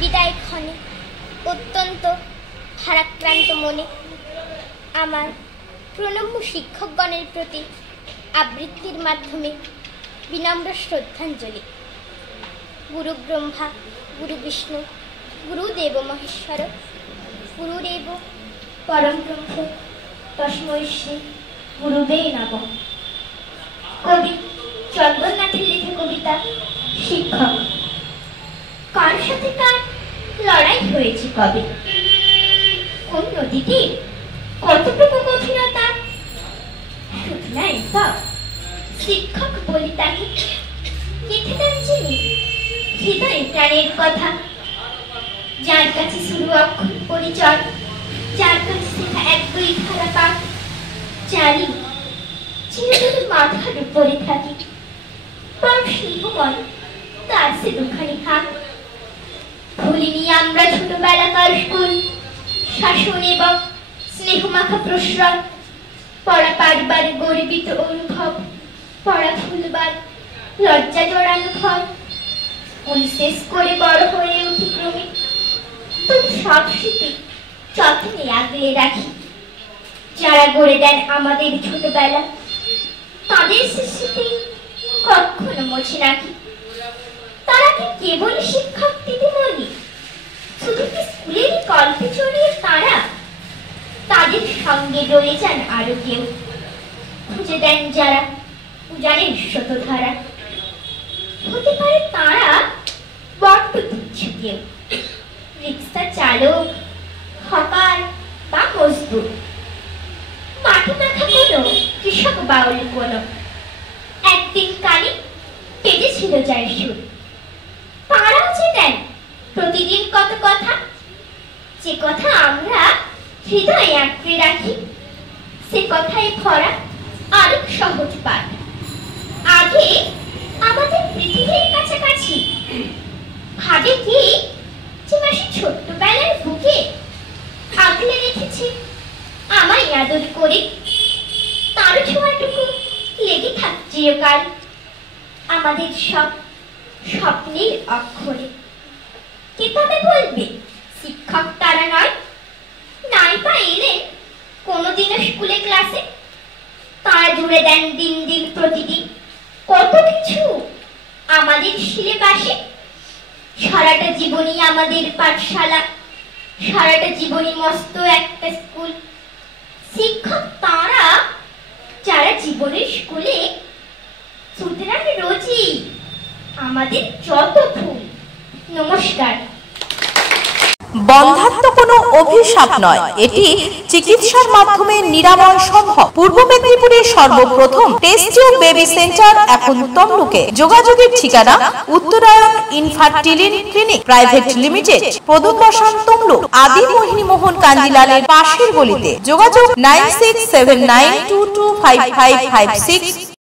বিদায় ক্ষণে অত্যন্ত ভারাক্রান্ত মনে আমার প্রণম্য শিক্ষকগণের প্রতি আবৃত্তির মাধ্যমে বিনম্র শ্রদ্ধাঞ্জলি। গুরু ব্রহ্মা, গুরু বিষ্ণু, গুরুদেব মহেশ্বর, গুরুদেব পরম ব্রহ্ম, তস্मै শ্রী গুরুবে নমঃ। কবি চন্দননাথের লেখা কবিতা শিক্ষক। কার সাথে কার লড়াই হয়েছে কবে, কোন নদীতে কতটুকু গভীরতা, শুধু না এসব শিক্ষক বলি তাকে কেটে দেন যিনি হৃদয় প্রাণের কথা, যার কাছে শুরু অক্ষর পরিচয়, যার কাছে শেখা এক দুই ধারা পাঠ, জানি চিরদিন মাথার উপরে থাকি, বড় স্নেহময় তার সে দুখানি হাত। ভুলিনি আমরা ছোটবেলাকার স্কুল, শাসন এবং স্নেহমাখা প্রশ্রয়, পড়া পারবার গর্বিত অনুভব, পড়া ভুলবার লজ্জা জড়ানো ভয়। স্কুল শেষ করে বড় হয়ে উঠি ক্রমে, তবু সব স্মৃতি যত্নে আগলে রাখি। যারা গড়ে দেন আমাদের ছোটবেলা, তাদের স্মৃতি কখনো মোছে নাকি। তারা কি কেবল শিক্ষক দিদিমণি, শুধু কি স্কুলেরই গল্পে জড়িয়ে তারা? তাদের সঙ্গে রয়ে যান আরো কেউ, খুঁজে দেন যারা উজানের স্রোতধারা। হতে পারে তারা বড্ড তুচ্ছ কেউ, রিক্সা চালক, হকার বা মজদুর, মাটি মাখা কোনো কৃষক বাউল কোনো। একদিন কানে পেতেছিল যার সুর, তারাও যে দেন প্রতিদিন কত কথা, যে কথা আমরা হৃদয়ে আঁকড়ে রাখি। সে কথায় ভরা আরেক সহজ পাঠ। আগে আমাদের পৃথিবীর কাছাকাছি ভাবে কি যে মাসে ছোট্টবেলার বুকে আগলে রেখেছে আমায় আদর করে, তার ছোঁয়াটুকু লেগে থাক চিরকাল আমাদের সব স্বপ্নের অক্ষরে। কিভাবে বলবে শিক্ষক তারা নয়? নাই বা এলেন কোনোদিনও স্কুলে ক্লাসে, তারা জুড়ে দেন দিন দিন প্রতিদিন কত কিছু আমাদের সিলেবাসে। সারাটা জীবনই আমাদের পাঠশালা, সারাটা জীবনই মস্ত একটা স্কুল। শিক্ষক তারা যারা জীবনের স্কুলে, সুতরাং রোজই আমাদের যত ভুল। নমস্কার। বন্ধ্যাত্ব কোনো অভিশাপ নয়, এটি চিকিৎসার মাধ্যমে নিরাময় সম্ভব। পূর্ব মেদিনীপুরের সর্বপ্রথম টেস্ট টিউব বেবি সেন্টার এখন তমলুকে। যোগাযোগের ঠিকানা উত্তরায়ণ ইনফার্টিলিটি ক্লিনিক প্রাইভেট লিমিটেড, প্রদূত বসান তমলুক, আদি মোহিনী মোহন কাঞ্জিলালের পাশের গলিতে। যোগাযোগ 9679225556